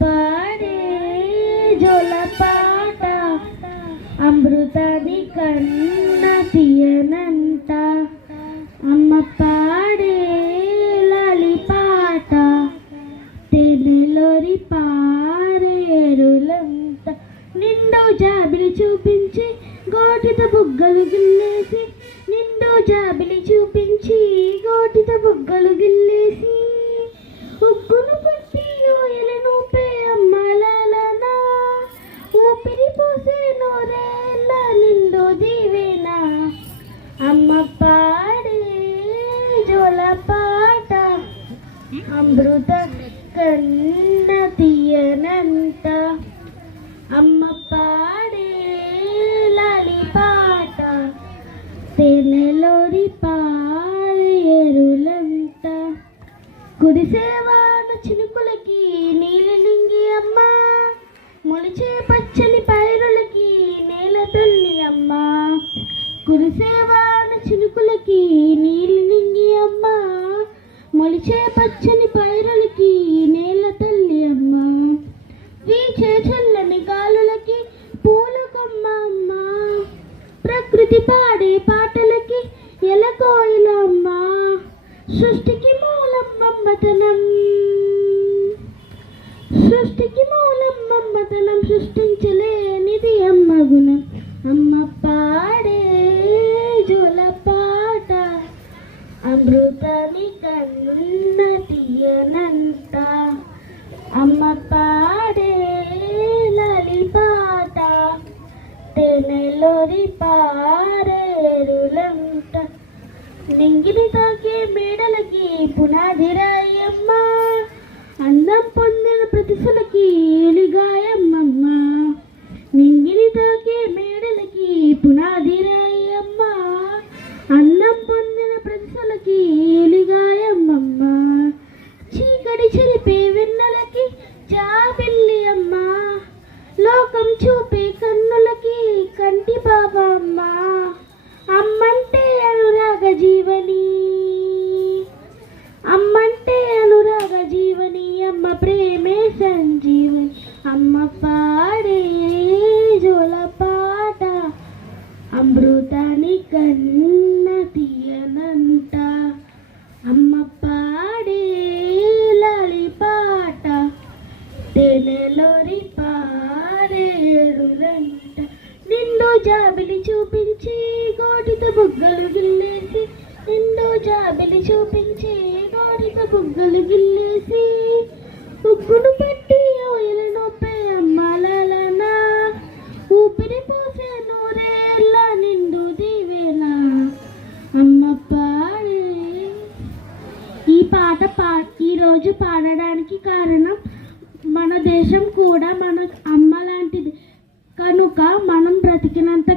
పాడే జోలపాట అమృతాది కన్న తీయనంట. అమ్మ పాడే లాలిపాట తేనెలోరి పారేరులంత. నిండు జాబిలి చూపించి గోటిత బుగ్గలు గిల్లేసి, నిండు జాబిలి చూపించి గోటిత బుగ్గలు గిల్లేసి, ఉగ్గును పట్టి ఓయలను పే అమ్మలాలనా, ఊపిరి పోసే నోరేళ్ళ నిండు దీవేనా. అమ్మ పాడే జోలపాట అమృత కన్న తీయనంత. అమ్మ పాడే లాలిపాట తేనెలోరి పారేరులంత. కురిసేవాన చినుకులకి నీలి నింగి అమ్మ, మొలిచే పచ్చని పైరులకి నేల తల్లి అమ్మ. కురిసేవాన చినుకులకి నీలి నింగి అమ్మ, మొలిచే పచ్చని పైరులకి నేల తల్లి అమ్మ. వీచే చల్లని గాలులకి పూల కొమ్మ అమ్మ, ప్రకృతి పాడే పాటలకి ఎలకోయిలమ్మ. సృష్టికి మూలం మమ్మతనం, సృష్టికి మూలం మమ్మతనం, సృష్టించలేనిది అమ్మ గుణం. అమ్మ పాడే జోలపాట అమృతాని కన్న తీయనంత. అమ్మ పాడే లాలిపాట తేనెలోరి పారేరులంట. నింగిని తాకే మేడలకి పునాది రాయమ్మ, అందం పొందిన ప్రతిశలకి ఎలిగాయమ్మమ్మ. నింగిని తాకే మేడలకి పునాది రాయమ్మ, అందం పొందిన ప్రతిశలకి ఎలిగాయమ్మమ్మ. చీకటి చెరిపే వెన్నెలకి జాబిల్లి అమ్మ, లోకం చూపే కన్నులకి కంటి బాబా అమ్మ. అమ్మంటే అనురాగ జీవని, అమ్మంటే అనురాగ జీవని, అమ్మ ప్రేమే సంజీవని. అమ్మ పాడే జోలపాట అమృతాని కన్న తీయనంట. అమ్మ పాడే లాలిపాట తేనెలోరి పారేరులంట. నిండు జాబిలి చూపించి గోటిత బుగ్గలు గిల్లేసి, నిండు జాబిలి చూపించి గోటిత బుగ్గలు గిల్లేసి, ఉగ్గును పట్టి ఓయలను పే అమ్మలాలనా, ఊపిరి పోసే నూరేళ్ళ నిండు దీవేనా. అమ్మ పాడే. ఈ పాట ఈరోజు పాడడానికి కారణం మన దేశం కూడా మన అమ్మ లాంటిది కనుక మనం బ్రతికినంత